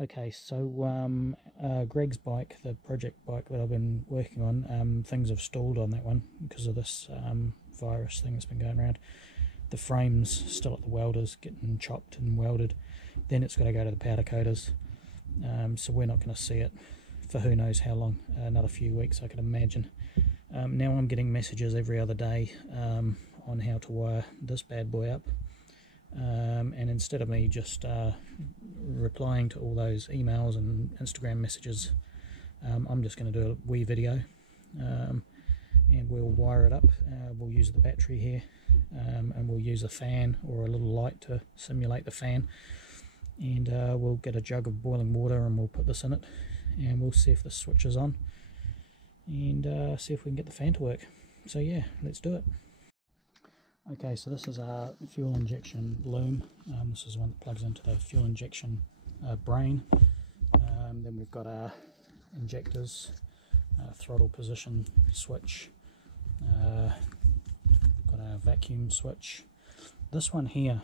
Okay, so Greg's bike, the project bike that I've been working on, things have stalled on that one because of this virus thing that's been going around. The frame's still at the welders, getting chopped and welded. Then it's got to go to the powder coaters. So we're not going to see it for who knows how long, another few weeks I could imagine. Now I'm getting messages every other day on how to wire this bad boy up. And instead of me just replying to all those emails and Instagram messages, I'm just going to do a wee video, and we'll wire it up. We'll use the battery here, and we'll use a fan or a little light to simulate the fan, and we'll get a jug of boiling water and we'll put this in it, and we'll see if the switch is on, and see if we can get the fan to work. So yeah, let's do it. Okay, so this is our fuel injection loom. This is one that plugs into the fuel injection brain. Then we've got our injectors, throttle position switch, got our vacuum switch. This one here,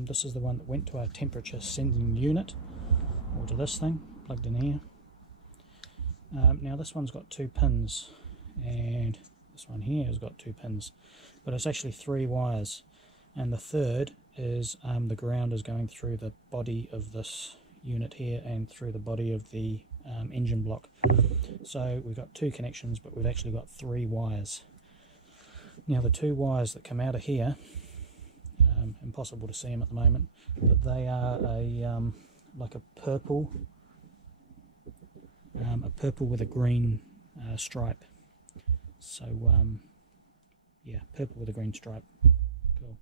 this is the one that went to our temperature sending unit, or to this thing, plugged in here. Now this one's got 2 pins, and this one here has got 2 pins, but it's actually 3 wires, and the third is the ground is going through the body of this unit here and through the body of the engine block. So we've got 2 connections, but we've actually got 3 wires. Now the 2 wires that come out of here, impossible to see them at the moment, but they are a like a purple with a green stripe. So yeah, purple with a green stripe. Cool.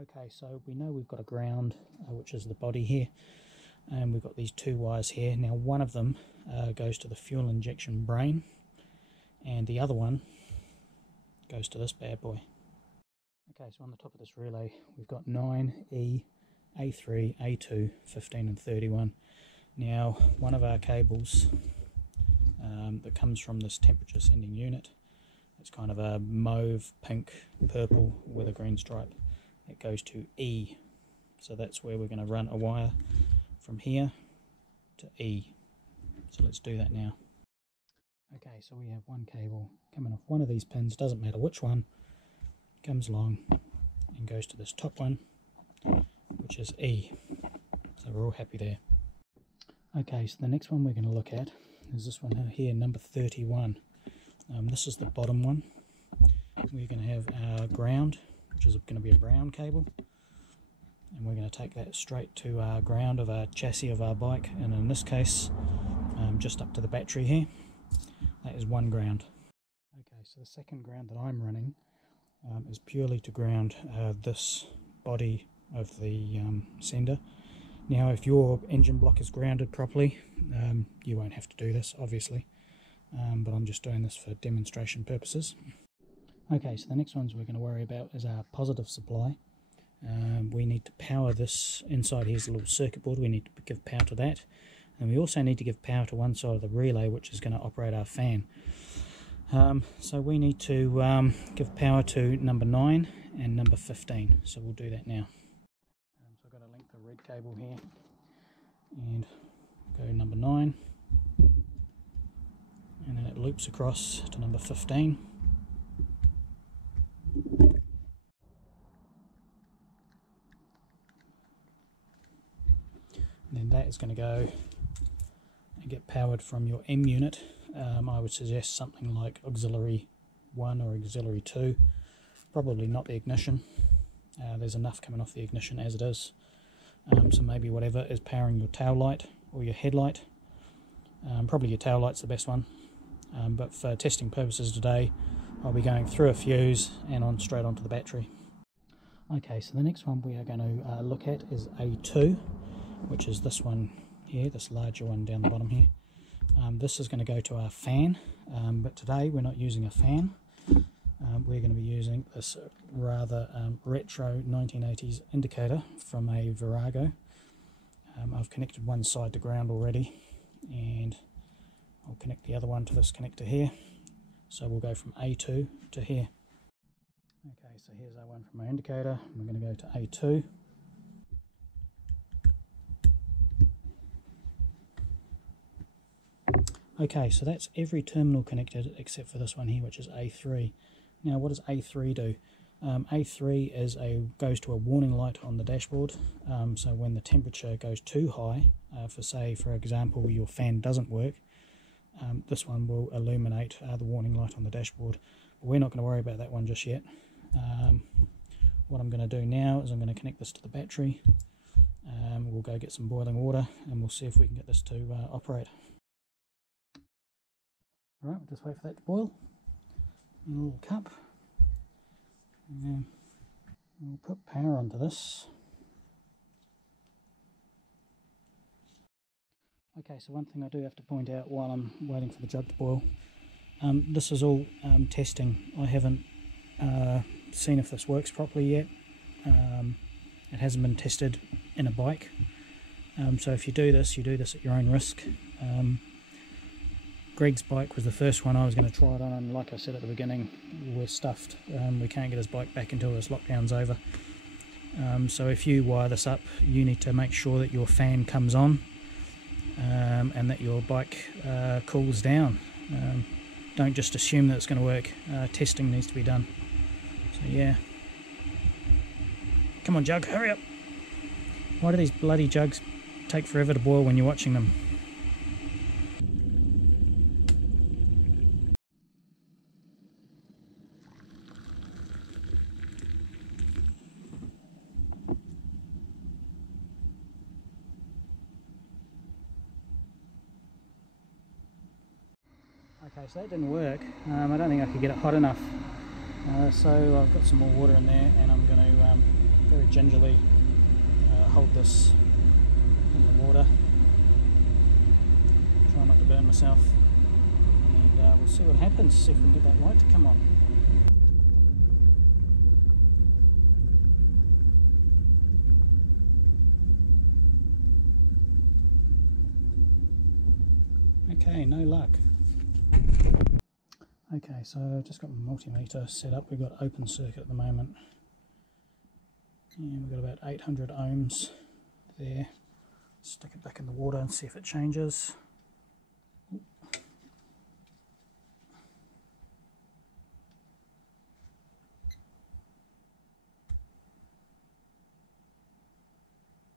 Okay, so we know we've got a ground, which is the body here, and we've got these 2 wires here. Now one of them goes to the fuel injection brain, and the other one goes to this bad boy. Okay, so on the top of this relay we've got 9E, A3, A2, 15 and 31. Now one of our cables that comes from this temperature sending unit, it's kind of a mauve, pink, purple with a green stripe. It goes to E, so that's where we're going to run a wire from here to E. So let's do that now. Okay, so we have one cable coming off one of these pins, doesn't matter which one, comes along and goes to this top one, which is E. So we're all happy there. Okay, so the next one we're going to look at is this one here, number 31. This is the bottom one. We're going to have our ground, which is going to be a brown cable, and we're going to take that straight to our ground of our chassis of our bike, and in this case just up to the battery here. That is one ground. Okay, so the second ground that I'm running is purely to ground this body of the sender. Now if your engine block is grounded properly, you won't have to do this obviously, but I'm just doing this for demonstration purposes. Okay, so the next ones we're going to worry about is our positive supply. We need to power this. Inside here's a little circuit board, we need to give power to that, and we also need to give power to one side of the relay, which is going to operate our fan. So we need to give power to number 9 and number 15, so we'll do that now. So I've got to link the red cable here and go number 9, and then it loops across to number 15. And then that is going to go and get powered from your M unit. I would suggest something like auxiliary 1 or auxiliary 2, probably not the ignition. There's enough coming off the ignition as it is. So maybe whatever is powering your tail light or your headlight. Probably your tail light's the best one. But for testing purposes today, I'll be going through a fuse and straight onto the battery. Okay, so the next one we are going to look at is A2, which is this one here, this larger one down the bottom here. This is going to go to our fan, but today we're not using a fan. We're going to be using this rather retro 1980s indicator from a Virago. I've connected one side to ground already, and I'll connect the other one to this connector here. So we'll go from A2 to here. Okay, so here's our one from our indicator. We're going to go to A2. Okay, so that's every terminal connected except for this one here, which is A3. Now, what does A3 do? A3 goes to a warning light on the dashboard. So when the temperature goes too high, for example, your fan doesn't work, this one will illuminate the warning light on the dashboard. But we're not going to worry about that one just yet. What I'm going to do now is I'm going to connect this to the battery. We'll go get some boiling water and we'll see if we can get this to operate. Alright, we'll just wait for that to boil in a little cup. And we'll put power onto this. Okay, so one thing I do have to point out while I'm waiting for the jug to boil, this is all testing. I haven't seen if this works properly yet. It hasn't been tested in a bike. So if you do this at your own risk. Greg's bike was the first one I was going to try it on, and like I said at the beginning, we're stuffed. We can't get his bike back until this lockdown's over. So if you wire this up, you need to make sure that your fan comes on and that your bike cools down. Don't just assume that it's going to work. Testing needs to be done. So yeah. Come on, jug, hurry up! Why do these bloody jugs take forever to boil when you're watching them? Okay, so that didn't work. I don't think I could get it hot enough. So I've got some more water in there, and I'm going to very gingerly hold this in the water. Try not to burn myself. And we'll see what happens, see if we can get that light to come on. Okay, no luck. Okay, so I've just got my multimeter set up. We've got open circuit at the moment. And we've got about 800 ohms there. Stick it back in the water and see if it changes.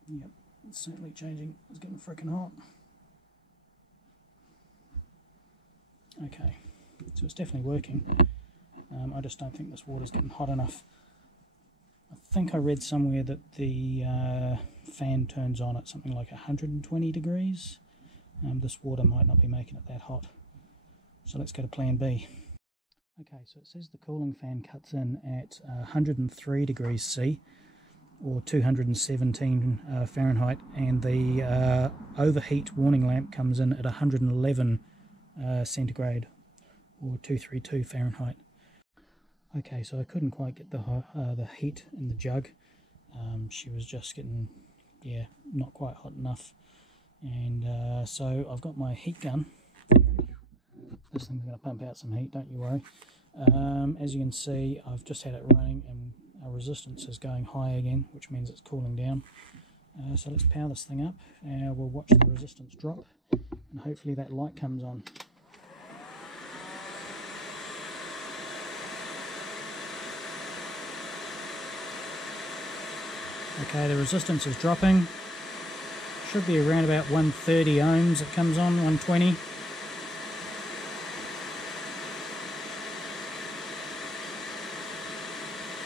Yep, it's certainly changing. It's getting freaking hot. Okay, so it's definitely working. I just don't think this water's getting hot enough. I think I read somewhere that the fan turns on at something like 120 degrees. This water might not be making it that hot. So let's go to plan B. Okay, so it says the cooling fan cuts in at 103 degrees C, or 217 Fahrenheit, and the overheat warning lamp comes in at 111 centigrade, or 232 Fahrenheit. Okay, so I couldn't quite get the heat in the jug. She was just getting, yeah, not quite hot enough. And so I've got my heat gun. This thing's going to pump out some heat, don't you worry. As you can see, I've just had it running and our resistance is going high again, which means it's cooling down. So let's power this thing up and we'll watch the resistance drop and hopefully that light comes on. Okay, the resistance is dropping. Should be around about 130 ohms it comes on, 120.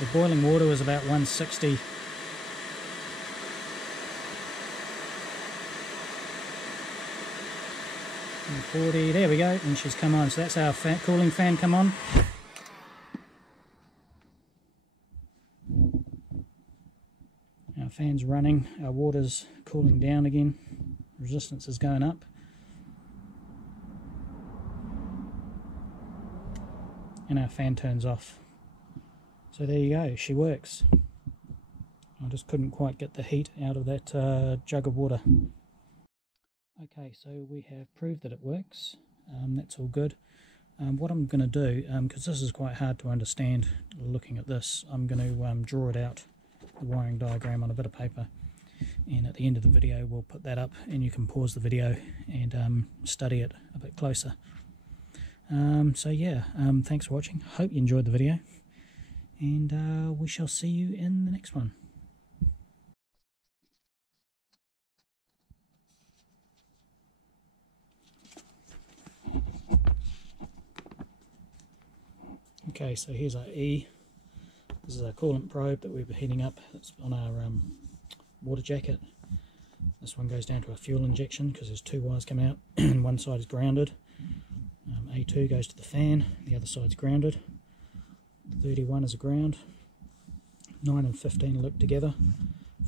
The boiling water was about 160. And 40, there we go, and she's come on. So that's our cooling fan come on. Our fan's running, our water's cooling down again, resistance is going up. And our fan turns off. So there you go, she works. I just couldn't quite get the heat out of that jug of water. Okay, so we have proved that it works. That's all good. What I'm going to do, because this is quite hard to understand looking at this, I'm going to draw it out, the wiring diagram, on a bit of paper. and at the end of the video we'll put that up and you can pause the video and study it a bit closer. So yeah, thanks for watching. Hope you enjoyed the video, and we shall see you in the next one. Okay, so here's our E. This is our coolant probe that we've been heating up. It's on our water jacket. This one goes down to a fuel injection because there's two wires coming out and one side is grounded. A2 goes to the fan, the other side's grounded. 31 is a ground. 9 and 15 are looped together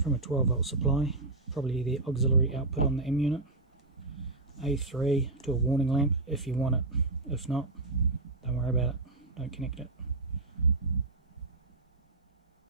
from a 12 volt supply, probably the auxiliary output on the M unit. A3 to a warning lamp if you want it. If not, don't worry about it. Don't connect it.